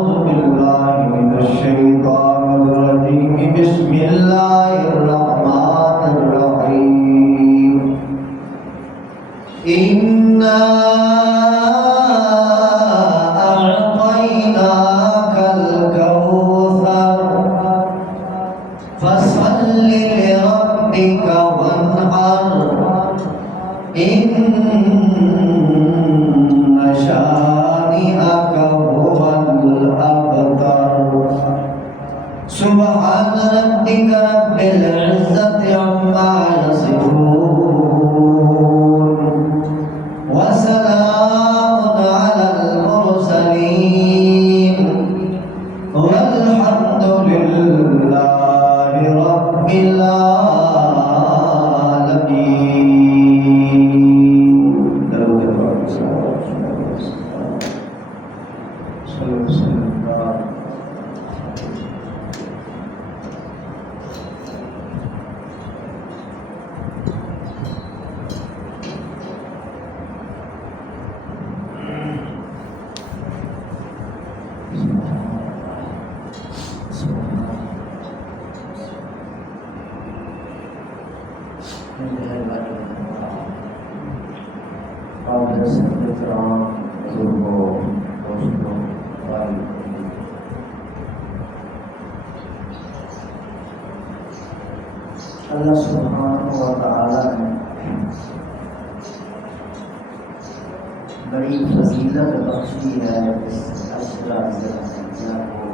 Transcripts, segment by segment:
أعوذ بالله من الشيطان الرجيم بسم الله الرحمن الرحيم إنا أعطيناك الكوثر فصل لربك وانحر إن شانئك هو الأبتر سبحان ربك رب العزة عما يصفون وسلام على المرسلين والحمد لله رب العالمين. اللہ سبحانہ و تعالی نے بڑی فضیلت بخشی ہے اس عشرہ ذوالحجہ کو.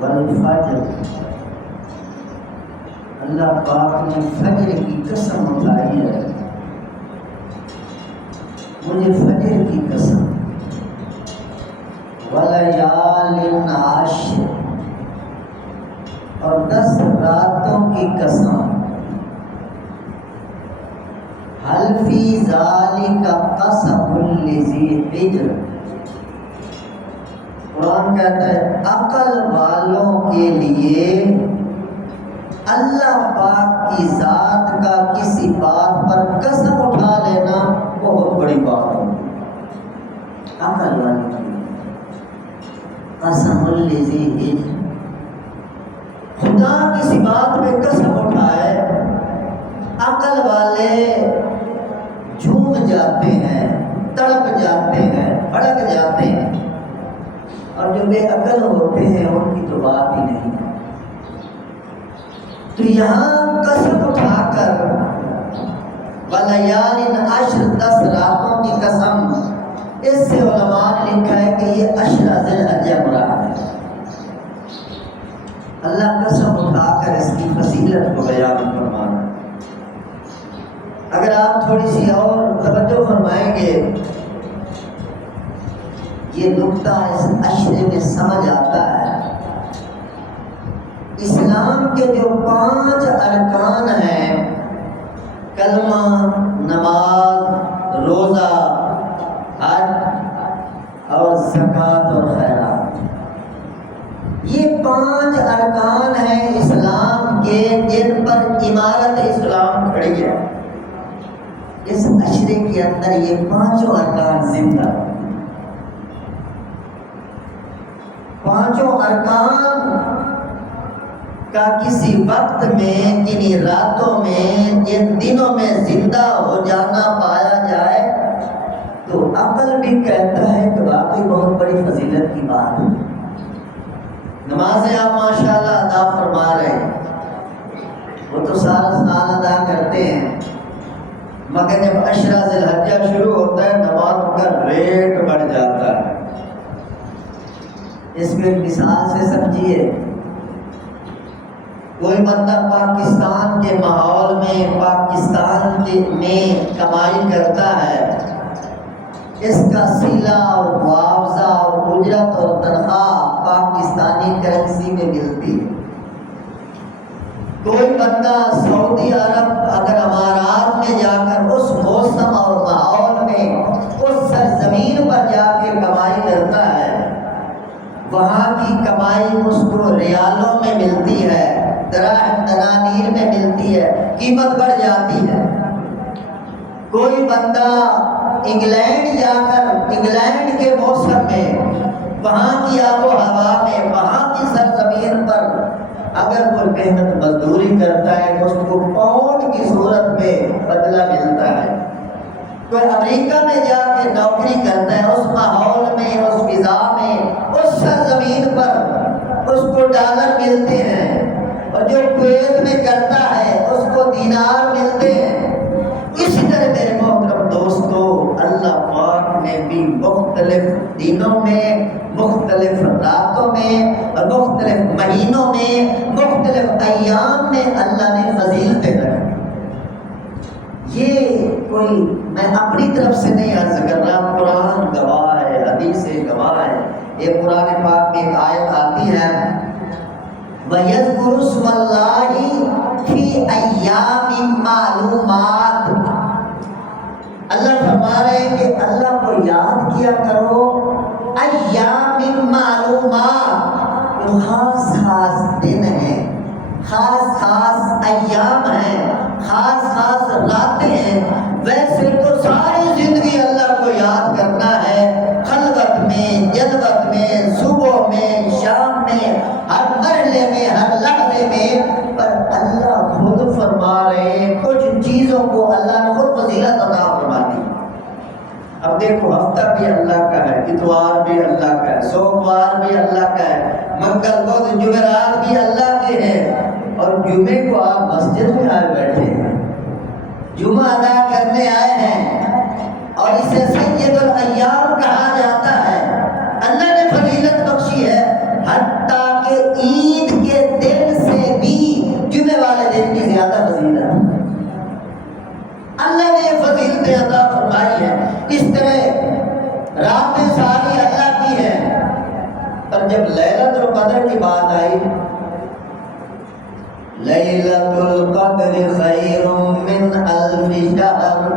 والفجر، اللہ پاک نے فجر کی قسم اٹھائی ہے. مجھے فجر کی قسم، ولیال عشر، اور 10 راتوں کی قسم. حل فی ذالک قسم لذی حجر. قرآن کہتا ہے عقل والوں کے لیے اللہ پاک کی ذات کا کسی بات پر قسم اٹھا لینا بہت بڑی بات ہے. عقل والوں کے لیے قسم لذی حجر، خدا کسی بات پہ قسم اٹھائے عقل والے جھوم جاتے ہیں، تڑپ جاتے ہیں، بھڑک جاتے ہیں. اور جو بے عقل ہوتے ہیں ان کی تو بات ہی نہیں. تو یہاں قسم اٹھا کر ولیال عشر، 10 راتوں کی قسم، اس سے علماء نے لکھا ہے کہ یہ عشرہ ذوالحجہ مراد ہے. اللہ قسم اٹھا کر اس کی فضیلت کو بیان فرمانا. اگر آپ تھوڑی سی اور توجہ فرمائیں گے یہ نقطہ اس عشرے میں سمجھ آتا ہے. اسلام کے جو 5 ارکان ہیں، کلمہ، نماز، روزہ، حج اور زکوٰۃ اور خیرات، یہ 5 ارکان ہیں اسلام کے جن پر عمارت اسلام کھڑی ہے. اس عشرے کے اندر یہ 5 ارکان زندہ. 5 ارکان کا کسی وقت میں، کنی راتوں میں، جن دنوں میں زندہ ہو جانا پایا جائے تو عقل بھی کہتا ہے کہ واقعی بہت بڑی فضیلت کی بات ہے. نمازیں آپ ماشاءاللہ ادا فرما رہے ہیں، وہ تو سال ادا کرتے ہیں، مگر جب عشرہ ذوالحجہ شروع ہوتا ہے نماز کا ریٹ بڑھ جاتا ہے. اس کو ایک مثال سے سمجھیے. کوئی بندہ پاکستان کے ماحول میں، پاکستان میں کمائی کرتا ہے، اس کا صلہ اور معاوضہ اور اجرت اور تنخواہ پاکستانی کرنسی میں ملتی ہے. کوئی بندہ سعودی عرب اگر امارات میں جا کر اس موسم اور ماحول میں اس سرزمین پر جا کے کمائی کرتا ہے، وہاں کی کمائی اس کو ریالوں میں ملتی ہے، دراہم دنانیر میں ملتی ہے، قیمت بڑھ جاتی ہے. کوئی بندہ انگلینڈ جا کر انگلینڈ کے موسم میں، وہاں کی آب و ہوا میں، وہاں کی سرزمین پر اگر کوئی محنت مزدوری کرتا ہے تو اس کو پاؤنڈ کی صورت میں بدلہ ملتا ہے۔ کوئی امریکہ میں جا کے نوکری کرتا ہے، اس ماحول میں، اس فضا میں، اس سرزمین پر اس کو ڈالر ملتے ہیں، اور جو کویت میں کرتا ہے اس کو دینار ملتے ہیں۔ اسی طرح میرے محترم دوستو، اللہ پاک نے بھی مختلف دنوں میں، مختلف راتوں میں، اور مختلف مہینوں میں، مختلف ایام میں اللہ نے فضیلتیں رکھی۔ یہ کوئی میں اپنی طرف سے نہیں عرض کر رہا، قرآن گواہ ہے، حدیث گواہ ہے۔ یہ قرآن پاک میں ایک آیت آتی ہے، وَيَذْكُرُ اسْمَ اللَّهِ فِي أَيَّامٍ مَّعْلُومَاتٍ۔ اللہ فرما رہے ہیں کہ اللہ کو یاد کیا کرو ایام معلومات، جو خاص خاص دن ہیں، خاص خاص ایام ہیں، خاص خاص راتیں ہیں۔ ویسے تو ساری زندگی اللہ کو یاد کرنا ہے، خلوت میں، جلوت میں، صبح میں، شام میں، ہر مرحلے میں، ہر لحظے میں، پر اللہ خود فرما رہے ہیں کچھ چیزوں کو اللہ نے خود فضیلت عطا فرما دی۔ اب دیکھو، ہفتہ بھی اللہ کا ہے، اتوار بھی اللہ کا ہے، سوموار بھی اللہ کا ہے، منگل بدھ جمعرات بھی اللہ کے ہیں، اور جمعے کو آپ مسجد میں آئے بیٹھے ہیں، جمعہ ادا کرنے آئے ہیں، اور اسے سید الایام کہا جاتا ہے۔ اللہ نے فضیلت بخشی ہے، حتیٰ کہ عید کے دن سے بھی جمعے والے دن کی زیادہ فضیلت اللہ نے فضیلتیں عطا فرمائی ہے۔ اس طرح راتیں ساری اللہ کی ہیں، اور جب لیلۃ القدر کی بات آئی، لیلۃ القدر خیر من الف شہر،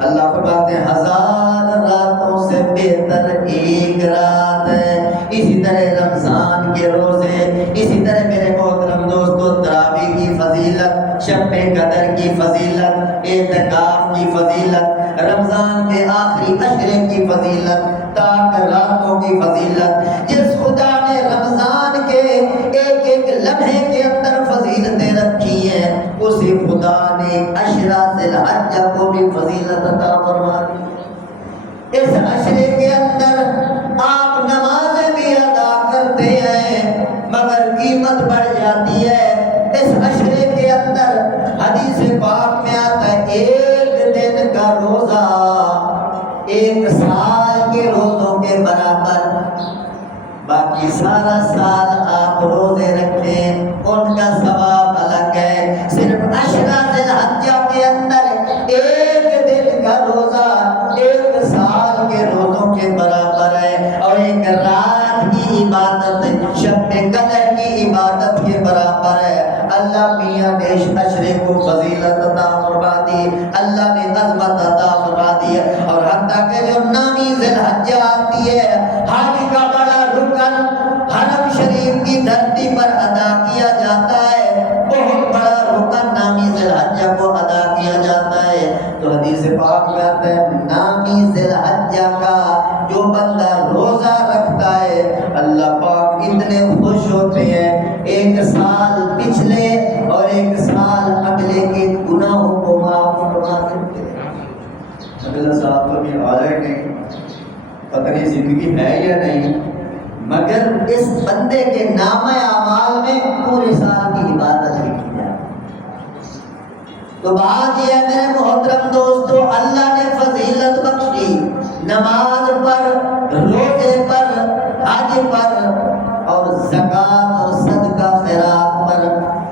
اللہ فرماتے ہیں 1000 راتوں سے بہتر ایک رات ہے۔ اسی طرح رمضان کے روزے، اسی طرح میرے محترم دوستو تراویح کی فضیلت، شب قدر کی فضیلت، اعتکاف کی فضیلت، رمضان کے آخری عشرے کی فضیلت، تاک راتوں کی فضیلت۔ جس خدا نے رمضان کے ایک ایک لمحے کے اندر فضیلتیں رکھی ہیں، اسی خدا نے عشرہ ذی الحجہ کو بھی فضیلت عطا فرما دی۔ اس عشرے کے اندر آپ نمازیں بھی ادا کرتے ہیں، مگر قیمت بڑھ جاتی ہے۔ اس عشرے کے اندر حدیث پاک میں آتا ہے، ایک دن کا روزہ 1 سال کے روزوں کے برابر، باقی سارا سال آپ روزے رکھیں، ان کا ثواب الگ ہے۔ صرف عشرہ ذی الحجہ کے اندر ایک دن کا روزہ 1 سال کے روزوں کے برابر ہے، اور ایک رات کی عبادت شب قدر کی عبادت کے برابر ہے۔ اللہ میاں نے اس عشرے کو فضیلت عطا فرما دی، اللہ نے عظمت عطا فرما دی، اور حتیٰ کہ جو نامی ذی الحجہ آتی ہے، حج کا بڑا رکن حرم شریف کی دھرتی پر ادا کیا جاتا ہے، بہت بڑا رکن نامی ذی الحجہ کو ادا کیا جاتا ہے۔ تو حدیث پاک میں آتا ہے، نامی ذی الحجہ کا جو بندہ روزہ رکھتا ہے، اللہ پاک اتنے خوش ہوتے ہیں، 1 سال پچھلے اور 1 سال اگلے کے گناہوں کو معاف فرما دیتے ہیں۔ اللہ صاحب تو بھی آ رہے نہیں، پتہ نہیں زندگی ہے یا نہیں، مگر اس بندے کے نامہ اعمال میں پورے سال کی عبادت لکھی جائے۔ تو بات یہ ہے میرے محترم دوستو، اللہ نے فضیلت بخشی نماز پر، روزے پر، حج پر، اور زکوٰۃ اور صدقہ خیرات پر۔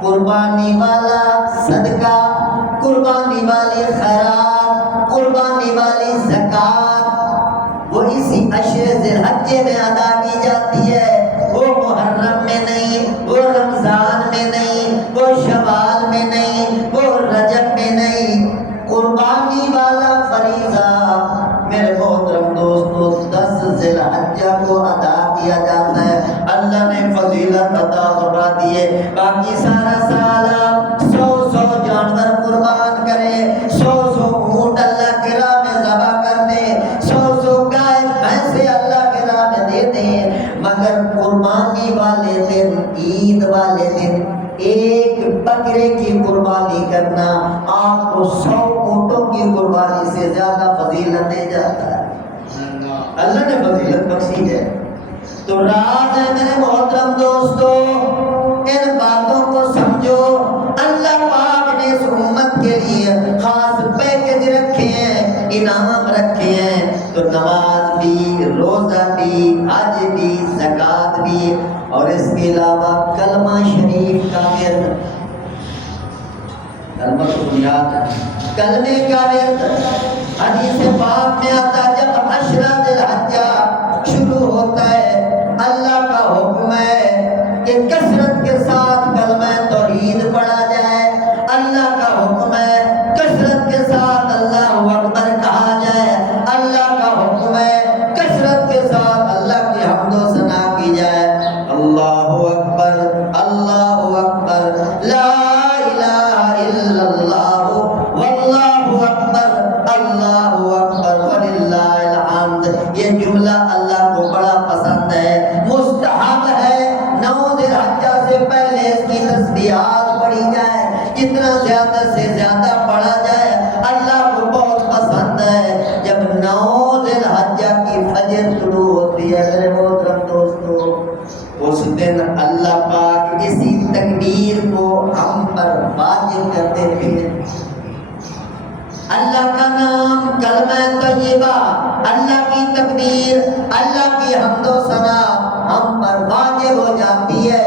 قربانی والا صدقہ، قربانی والی خیرات، قربانی والی زکوٰۃ، وہ اسی عشر ذی الحجہ میں ادا کی جاتی ہے، وہ محرم میں نہیں، وہ رمضان میں نہیں، وہ شوال میں نہیں، وہ رجب میں نہیں۔ قربانی والا فریضہ میرے محترم دوستو 10 ذی الحجہ کو ادا کیا جاتا ہے، اللہ نے فضیلت عطا فرما دی ہے۔ باقی سارا سال آپ 100 جانور قربان کریں، 100 اونٹ اللہ کی راہ میں ذبح کر قربانی والے دن، عید والے دن ایک بکرے کی قربانی کرنا آپ کو 100 اونٹوں کی قربانی سے زیادہ فضیلت دے جاتا ہے۔ اللہ نے فضیلت بخشی ہے۔ تو راز ہے میرے محترم دوستو، ان باتوں کو سمجھو۔ اللہ پاک نے اس امت کے لیے خاص پیکج رکھے ہیں، انعام رکھے ہیں۔ تو نماز بھی، روزہ بھی، حج بھی، زکوٰۃ بھی، اور اس کے علاوہ کلمہ شریف کا ورد، کلمہ تو بنیاد ہے، کلمے کا ورد۔ حدیث پاک میں آتا ہے جب عشرہ ذی الحجہ شروع ہوتا ہے، اللہ کا حکم ہے کہ کثرت کے ساتھ کلمہ توحید پڑھا جائے۔ اللہ کا حکم ہے کثرت کے ساتھ اللہ اکبر کہا جائے۔ اللہ کا حکم ہے کثرت کے ساتھ اللہ کی حمد و ثنا کی جائے۔ اللہ اکبر، اللہ اکبر، لا الہ الا اللہ، واللہ اکبر، اللہ اکبر، وللہ الحمد۔ یہ جملہ اللہ کو بڑا پسند ہے، مستحب ہے۔ 9 ذی الحجہ سے پہلے اس کی تسبیحات پڑھی جائے، جتنا زیادہ سے زیادہ پڑھا جائے اللہ کو بہت پسند ہے۔ جب 9 ذی الحجہ کی فجر طلوع ہوتی ہے میرے محترم دوستو، اس دن اللہ پاک اسی تکبیر کو ہم پر واجب کرتے ہیں۔ اللہ کا نام، کلمہ طیبہ، اللہ کی تکبیر، اللہ کی حمد و ثنا ہم پر واجب ہو جاتی ہے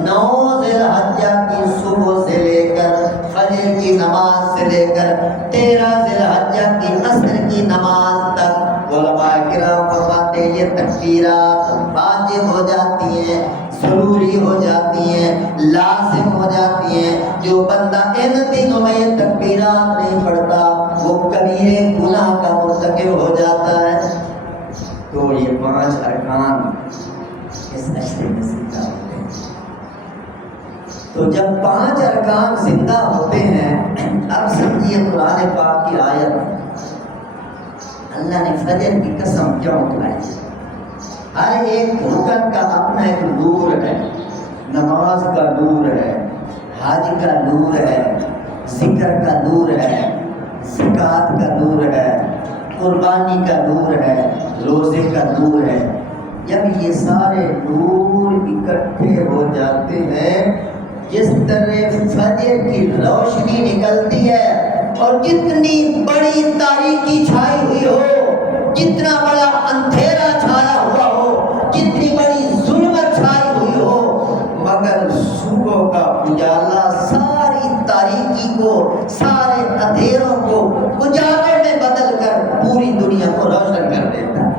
9 ذی الحجہ کی صبح سے لے کر فجر کی نماز سے لے کر 13 ذی الحجہ کی عصر کی نماز تک۔ علماء کرام فرماتے ہیں یہ تکبیرات واجب ہو جاتی ہیں، ضروری ہو جاتی ہیں، لازم ہو جاتی ہیں۔ جو بندہ ان دنوں میں یہ تکبیرات نہیں پڑھتا وہ کبیرے گناہ کا مرتکب ہو جاتا ہے۔ تو یہ 5 ارکان اس عشرے میں زندہ ہوتے ہیں۔ تو جب 5 ارکان زندہ ہوتے ہیں، اب سمجھیے قرآن پاک کی آیت، اللہ نے فجر کی قسم کیوں اٹھائی؟ ہر ایک رکن کا اپنا ایک نور ہے، نماز کا نور ہے، حج کا نور ہے، ذکر کا نور ہے، زکوٰۃ کا نور ہے، قربانی کا نور ہے، روزے کا نور ہے۔ جب یہ سارے نور اکٹھے ہو جاتے ہیں، جس طرح فجر کی روشنی نکلتی ہے اور جتنی بڑی تاریکی چھائی ہوئی ہو، جتنا بڑا اندھیرا چھایا ہوا ہو، جتنی بڑی ظلمت چھائی ہوئی ہو، مگر صبح کا اجالا ساری تاریکی کو، سارے اندھیروں کو اجالے میں بدل کر پوری دنیا کو روشن کر دیتا ہے۔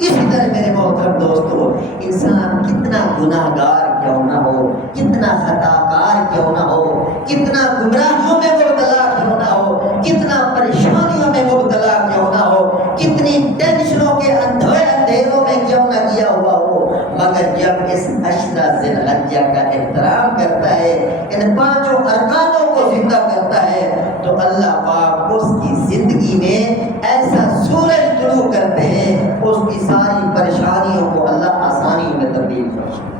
اسی طرح میرے محترم دوستو، انسان کتنا گناہ گار کیوں نہ ہو، کتنا خطا کار کیوں نہ ہو، کتنا گمراہیوں میں مبتلا کیوں نہ ہو، کتنا پریشانیوں میں مبتلا کیوں نہ ہو، کتنی ٹینشنوں کے اندھیروں میں کیوں نہ کیا ہوا ہو، مگر جب اس عشرہ ذی الحجہ کا احترام کرتا ہے، ان 5 ارکانوں کو زندہ کرتا ہے، تو اللہ پاک اس کی زندگی میں ایسا سورج طلوع کرتے ہیں، اس کی ساری پریشانیوں کو اللہ آسانی میں تبدیل کرتا ہے۔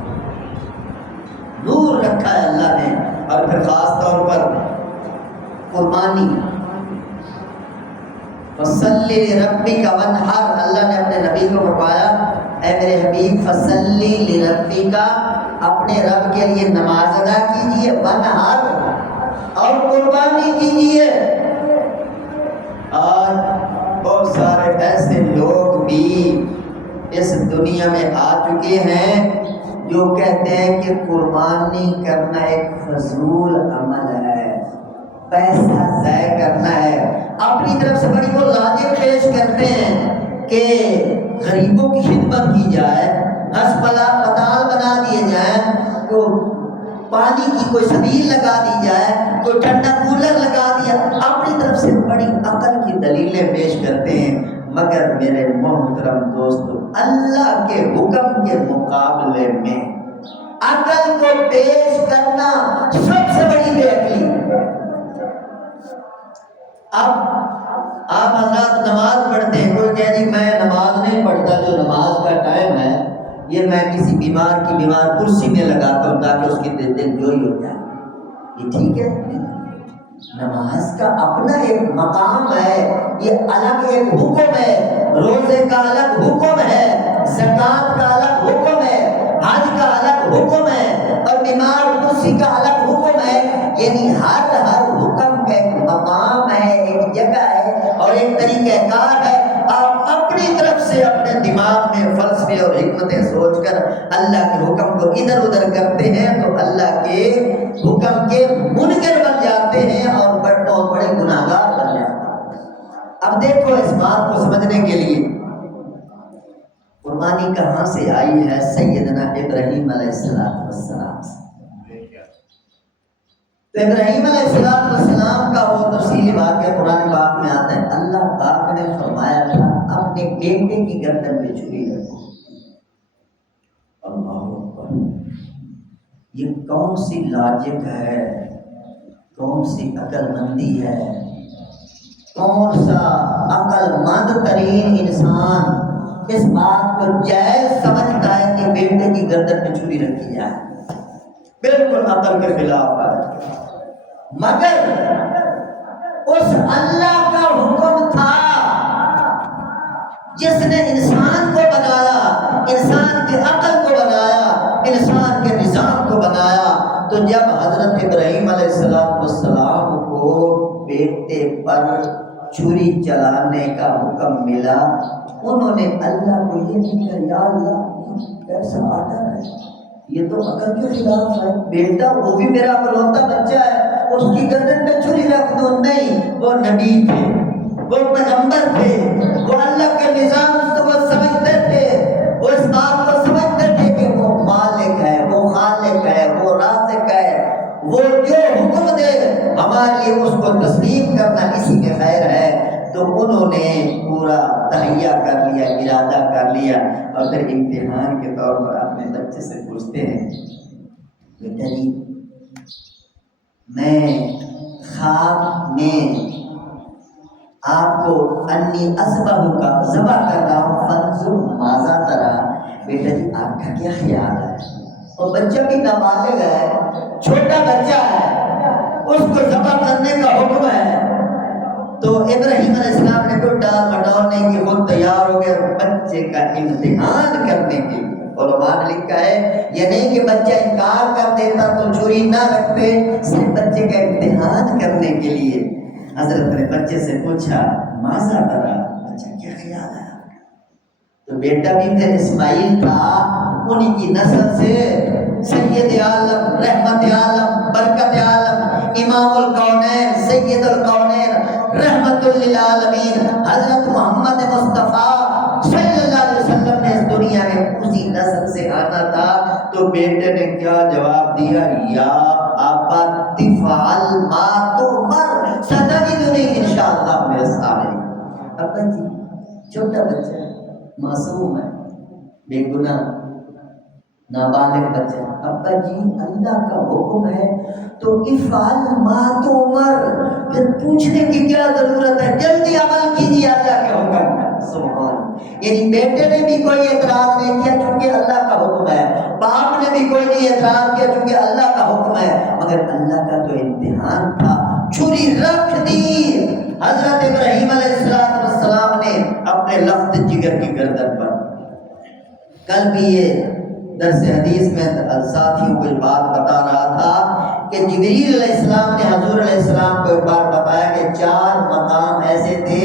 نور رکھا ہے اللہ نے۔ اور پھر خاص طور پر قربانی، فصلی لربک وانحر، اللہ نے اپنے نبی کو فرمایا اے میرے حبیب فصلی لربک، اپنے رب کے لیے نماز ادا کیجئے، وانحر، اور قربانی کیجئے۔ آج بہت سارے ایسے لوگ بھی اس دنیا میں آ چکے ہیں جو کہتے ہیں کہ قربانی کرنا ایک فضول عمل ہے، پیسہ ضائع کرنا ہے۔ اپنی طرف سے بڑی وہ لاجک پیش کرتے ہیں کہ غریبوں کی خدمت کی جائے، ہسپتال بنا دیے جائیں، تو پانی کی کوئی سبیل لگا دی جائے، کوئی ٹھنڈا کولر لگا دیا، اپنی طرف سے بڑی عقل کی دلیلیں پیش کرتے ہیں۔ مگر میرے محترم دوستو، اللہ کے حکم کے مقابلے میں عقل کو پیش کرنا سب سے بڑی بے عقلی۔ اب آپ حضرات نماز پڑھتے ہیں، کوئی کہہ جی میں نماز نہیں پڑھتا، جو نماز کا ٹائم ہے یہ میں کسی بیمار کی بیمار کرسی میں لگاتا ہوں تاکہ اس کی دل جوئی ہو جائے، یہ ٹھیک ہے؟ نماز کا اپنا ایک مقام ہے، یہ الگ ایک حکم ہے، روزے کا الگ حکم ہے، زکوٰۃ کا الگ حکم ہے، حج کا الگ حکم ہے، اور بیمار کرسی کا الگ حکم ہے۔ یعنی ہر حکم کا ایک مقام ہے، ایک جگہ ہے اور ایک طریقہ کار ہے۔ آپ اپنی طرف سے اپنے دماغ میں فلسفے اور حکمتیں سوچ کر اللہ کے حکم کو ادھر ادھر کرتے ہیں تو اللہ کے حکم کے منکر بن جاتے ہیں اور بہت بڑے گناہ گار بن جاتے ہیں۔ اب دیکھو اس بات کو سمجھنے کے لیے قربانی کہاں سے آئی ہے؟ سیدنا ابراہیم علیہ السلام سے۔ تو ابراہیم علیہ السلام کا وہ تفصیلی واقعہ قرآن پاک میں آتا ہے۔ اللہ پاک نے فرمایا تھا اپنے بیٹے کی گردن پہ چھری رکھو۔ اللہ اکبر! یہ کون سی لاجک ہے، کون سی عقل مندی ہے، کون سا عقل مند ترین انسان اس بات کو جائز سمجھتا ہے کہ بیٹے کی گردن پہ چھری رکھی جائے؟ بالکل عقل کے خلاف ہے۔ مگر اس اللہ کا حکم تھا جس نے انسان کو بنایا، انسان کے عقل کو بنایا، انسان کے نظام کو بنایا۔ تو جب حضرت ابراہیم علیہ السلام کو بیٹے پر چھری چلانے کا حکم ملا، انہوں نے اللہ کو یہ نہیں کہا یا اللہ ایسا آرڈر ہے، یہ تو عقل کے خلاف ہے، بیٹا وہ بھی میرا اکلوتا بچہ ہے، اس کی گردن پہ چھری رکھ دو۔ نہیں، وہ نبی تھے، وہ پیغمبر تھے، وہ اللہ کے نظام کو سمجھتے تھے، وہ اس بات کو سمجھتے تھے کہ وہ مالک ہے، وہ خالق ہے، وہ رازق ہے، وہ جو حکم دے ہمارے لیے اس کو تسلیم کرنا اسی میں خیر ہے۔ تو انہوں نے پورا تہیہ کر لیا، ارادہ کر لیا، اور پھر امتحان کے طور پر اپنے بچے سے پوچھتے ہیں بیٹا جی میں خواب میں آپ کو انی اذبح کا ذبح کر رہا ہوں، فانظر ماذا تری، بیٹا جی آپ کا کیا خیال ہے؟ اور بچہ بھی نابالغ ہے، چھوٹا بچہ ہے، اس کو ذبح کرنے کا حکم ہے۔ تو ابراہیم علیہ السلام نے کوئی ڈال مٹال نہیں کہ خود تیار ہو گئے بچے کا امتحان کرنے کے لیے۔ علماء نے لکھا ہے یہ نہیں کہ بچہ انکار کر دیتا تو چھری نہ رکھتے، صرف بچے کا امتحان کرنے کے لیے حضرت نے بچے سے پوچھا ماذا تری، بچہ کیا خیال ہے؟ تو بیٹا بھی پھر اسماعیل تھا، انہی کی نسل سے سید عالم، رحمت عالم، برکت عالم، امام الکونین، سید الکونین، رحمت للعالمین حضرت محمد مصطفیٰ صلی اللہ علیہ وسلم نے اس دنیا میں اسی نسل سے آنا تھا۔ تو بیٹے نے کیا جواب دیا؟ یا ابا تفعل ما تؤمر ستجدنی انشاءاللہ من الصابرین۔ ابا جی چھوٹا بچہ ہے، معصوم ہے، بے گناہ، نابالغ بچہ، ابا جی اللہ کا حکم ہے تو افعل ما تؤمر، پھر پوچھنے کی کیا ضرورت ہے، جلدی عمل کیجیے اللہ کے حکم ہے۔ سبحان، یعنی بیٹے نے بھی کوئی اعتراض نہیں کیا چونکہ اللہ کا حکم ہے، باپ نے بھی کوئی نہیں اعتراض کیا چونکہ اللہ کا حکم ہے، مگر اللہ کا تو امتحان تھا، چھری رکھ دی حضرت ابراہیم علیہ السلام نے اپنے لفظ جگر کی گردن پر۔ کل بھی یہ درس حدیث میں ساتھیوں کو بات بتا رہا تھا کہ جبریل علیہ السلام نے حضور علیہ السلام کو ایک بار بتایا کہ 4 مقام ایسے تھے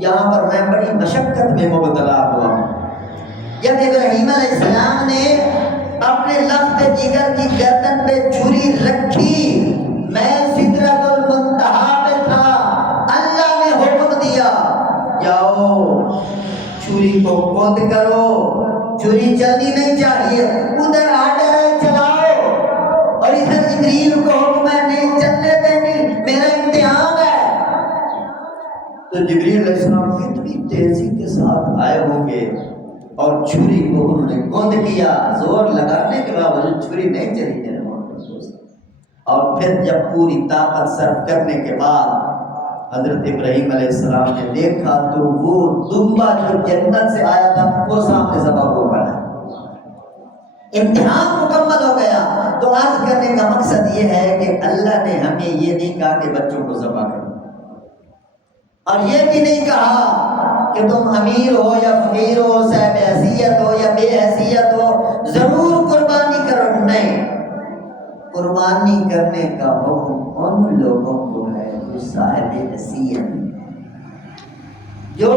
جہاں پر میں بڑی مشقت میں مبتلا ہوا ہوں۔ جب ابراہیم علیہ السلام نے اپنے لفظ جگر کی گردن پہ چھری رکھی، میں سدرۃ المنتہا پہ تھا، اللہ نے حکم دیا جاؤ چھری کو کند کرو، چھری چلنی نہیں چاہیے، ادھر آرڈر ہے چلاؤ، اور ادھر جبریل کو حکم ہے نہیں چلنے دینی، میرا امتحان ہے۔ تو جبریل علیہ السلام کتنی تیزی کے ساتھ آئے ہوں گے اور چھری کو انہوں نے گوند کیا، زور لگانے کے باوجود چھری نہیں چلی میرے دوست۔ اور پھر جب پوری طاقت صرف کرنے کے بعد حضرت ابراہیم علیہ السلام نے دیکھا تو وہ دمبا جو جنت سے آیا تھا وہ سامنے ذبح ہو گیا۔ امتحان مکمل ہو گیا۔ تو عرض کرنے کا مقصد یہ ہے کہ اللہ نے ہمیں یہ نہیں کہا کہ بچوں کو ذبح کرو، اور یہ بھی نہیں کہا کہ تم امیر ہو یا فقیر ہو، صاحب حیثیت ہو یا بے حیثیت ہو، ضرور قربانی کرو۔ نہیں، قربانی کرنے کا حکم ان لوگوں کو ہے جو صاحب حیثیت، جو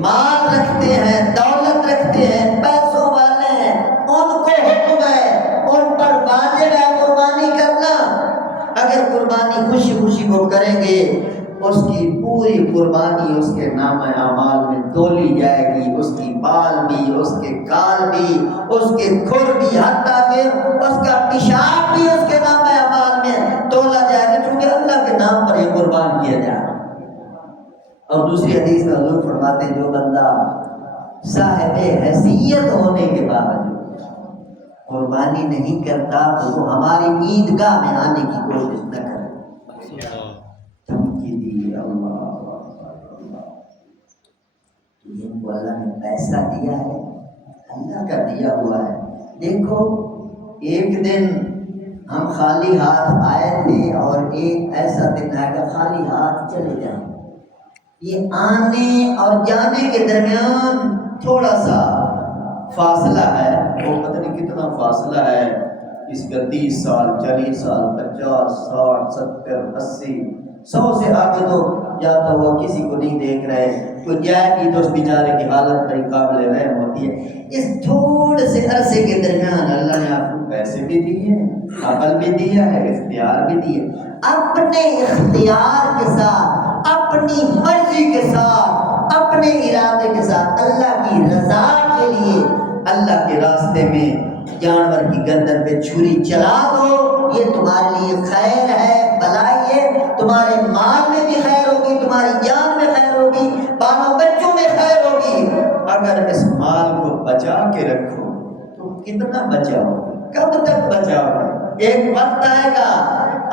مال رکھتے ہیں، دولت رکھتے ہیں، پیسوں والے ہیں، ان کو حکم ہے، ان پر واجب ہے قربانی کرنا۔ اگر قربانی خوشی خوشی وہ کریں گے، اس کی پوری قربانی اس کے نام اعمال میں تولی جائے گی، اس کی بال بھی، اس کے کال بھی، اس کے کھر بھی، حتیٰ کہ اس کا پیشاب بھی اس کے نام اعمال میں تولا جائے گا، کیونکہ اللہ کے نام پر یہ قربان کیا جائے گا۔ اور دوسری حدیث میں حضور فرماتے ہیں جو بندہ صاحب حیثیت ہونے کے باوجود قربانی نہیں کرتا تو وہ ہماری عیدگاہ میں آنے کی کوشش نہ کرے۔ دھمکی دی، اللہ ان کو اللہ نے پیسہ دیا ہے، اللہ کا دیا ہوا ہے۔ دیکھو ایک دن ہم خالی ہاتھ آئے تھے اور ایک ایسا دن آئے گا خالی ہاتھ چلے جائیں۔ یہ آنے اور جانے کے درمیان تھوڑا سا فاصلہ ہے، وہ پتہ نہیں کتنا فاصلہ ہے، اس کا 30 سال 40 سال 50 60 70 80 100 سے آگے تو جاتا ہوا کسی کو نہیں دیکھ رہے، تو جائے گی تو اس بیچارے کی حالت بڑی قابل رحم ہوتی ہے۔ اس تھوڑے سے عرصے کے درمیان اللہ نے آپ کو پیسے بھی دیے، عقل بھی دیا ہے، اختیار بھی دیے، اپنے اختیار کے ساتھ، اپنی مرضی کے ساتھ، اپنے ارادے کے ساتھ اللہ کی رضا کے لیے اللہ کے راستے میں جانور کی گردن پہ چھری چلا دو، یہ تمہارے لیے خیر ہے، بھلائی ہے، تمہارے مال میں بھی خیر ہوگی، تمہاری جان میں خیر ہوگی، بالوں بچوں میں خیر ہوگی۔ اگر اس مال کو بچا کے رکھو تو کتنا بچاؤ، کب تک بچاؤ؟ ایک وقت آئے گا،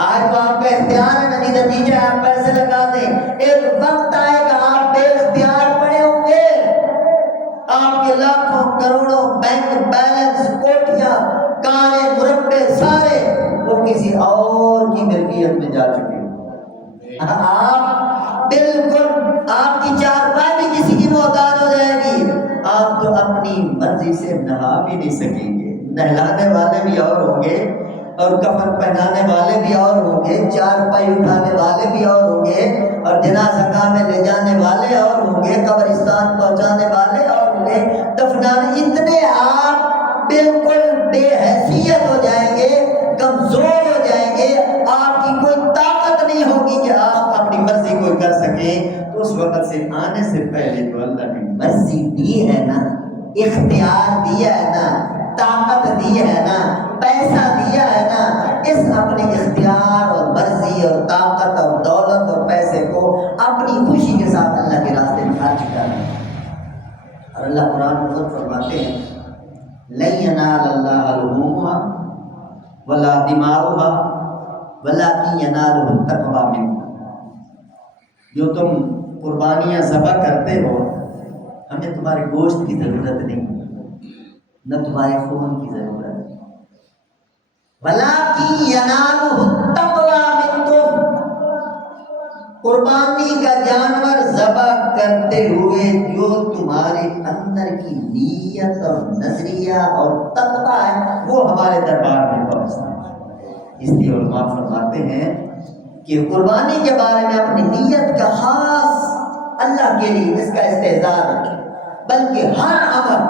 آج تو آپ کا اختیار ہے، نتیجہ آپ پیسے لگا دیں، ایک وقت آئے گا آپ بے اختیار پڑے ہوں گے، آپ کے لاکھوں کروڑوں بینک بیلنس، کوٹیاں، کاریں، مربے سارے وہ کسی اور کی ملکیت میں جا چکے ہیں۔ آپ بالکل، آپ کی چارپائی بھی کسی کی محتاج ہو جائے گی، آپ تو اپنی مرضی سے نہا بھی نہیں سکیں گے، نہلانے والے بھی اور ہوں گے اور کفن پہنانے والے بھی اور ہوں گے، چارپائی اٹھانے والے بھی اور ہوں گے، اور جنازہ گاہ میں لے جانے والے اور ہوں گے، قبرستان پہنچانے والے اور ہوں گے، دفنانے، اتنے آپ بالکل بے حیثیت ہو جائیں گے، کمزور ہو جائیں گے، آپ کی کوئی طاقت نہیں ہوگی کہ آپ اپنی مرضی کو کر سکیں۔ تو اس وقت سے آنے سے پہلے تو اللہ نے مرضی دی ہے نا، اختیار دیا ہے نا، طاقت دی ہے نا، پیسہ دیا ہے نا، اس اپنے اختیار اور مرضی اور طاقت اور دولت اور پیسے کو اپنی خوشی کے ساتھ اللہ کے راستے میں خرچ کر ہے۔ اور اللہ قرآن میں فرماتے ہیں لَن يَنَالَ اللَّهَ لُحُومُهَا وَلَا دِمَاؤُهَا وَلَٰكِن يَنَالُهُ التَّقْوَىٰ مِنكُمْ۔ جو تم قربانیاں ذبح کرتے ہو، ہمیں تمہارے گوشت کی ضرورت نہیں، نہ تمہارے خون کی ضرورت ہے، وَلَٰكِن يَنَالُهُ التَّقْوَىٰ مِنكُمْ۔ قربانی کا جانور ذبح کرتے ہوئے جو تمہارے اندر کی نیت اور نظریہ اور تقویٰ ہے وہ ہمارے دربار میں پہنچتا ہے۔ اس لیے علماء فرماتے ہیں کہ قربانی کے بارے میں اپنی نیت کا خاص اللہ کے لیے اس کا استحضار رکھیں، بلکہ ہر عمل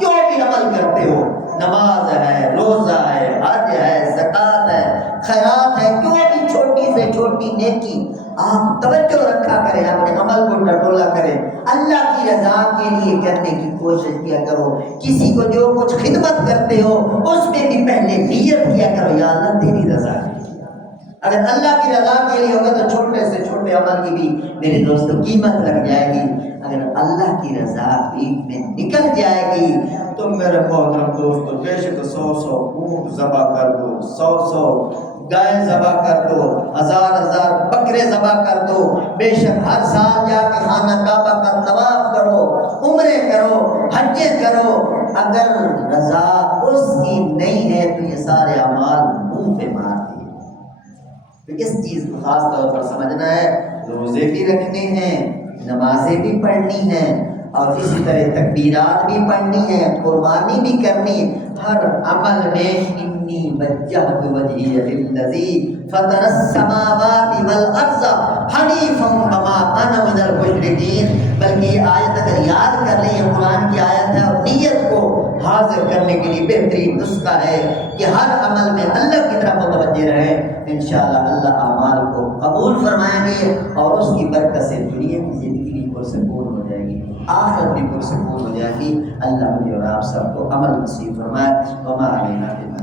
جو بھی عمل کرتے ہو، نماز ہے، روزہ ہے، حج ہے، زکوٰۃ ہے، خیرات ہے، جو بھی چھوٹی سے چھوٹی نیکی آپ توجہ رکھا کریں، اپنے عمل کو ٹٹولا کریں، اللہ کی رضا کے لیے کرنے کی کوشش کیا کرو۔ کسی کو جو کچھ خدمت کرتے ہو اس میں بھی پہلے نیت کیا کرو یا اللہ تیری رضا کے لیے۔ اگر اللہ کی رضا کے لیے ہوگا تو چھوٹے سے چھوٹے عمل کی بھی میرے دوستوں قیمت لگ جائے گی، اگر اللہ کی رضا بیچ میں نکل جائے گی تو میرے محترم دوستوں بے شک 100 اونٹ ذبح کر دو، 100 گائے ذبح کر دو، 1000 بکرے ذبح کر دو، بے شک ہر سال جا کے خانہ کعبہ کا طواف کرو، عمرے کرو، حجیں کرو، اگر رضا اس کی نہیں ہے تو یہ سارے اعمال منہ پہ مار دیے۔ تو اس چیز کو خاص طور پر سمجھنا ہے، روزے بھی رکھنے ہیں، نمازیں بھی پڑھنی ہیں، اور اسی طرح تکبیرات بھی پڑھنی ہے، قربانی بھی کرنی ہے۔ ہر عمل میں انی وجہت وجہی للذی فطر السماوات والارض حنیفا وما انا من المشرکین۔ بلکہ یہ آیت اگر یاد کر لیں، یہ قرآن کی آیت ہے، اور نیت کو حاضر کرنے کے لیے بہترین نسخہ ہے کہ ہر عمل میں اللہ کی طرف متوجہ رہیں۔ انشاءاللہ اللہ اعمال کو قبول فرمائیں گے، اور اس کی برکت سے دنیا کی زندگی بھی پرسکون ہو جائے گی، آخرت بھی پرسکون ہو جائے گی۔ اللہ مجھے اور آپ سب کو عمل نصیب فرمائے۔ وما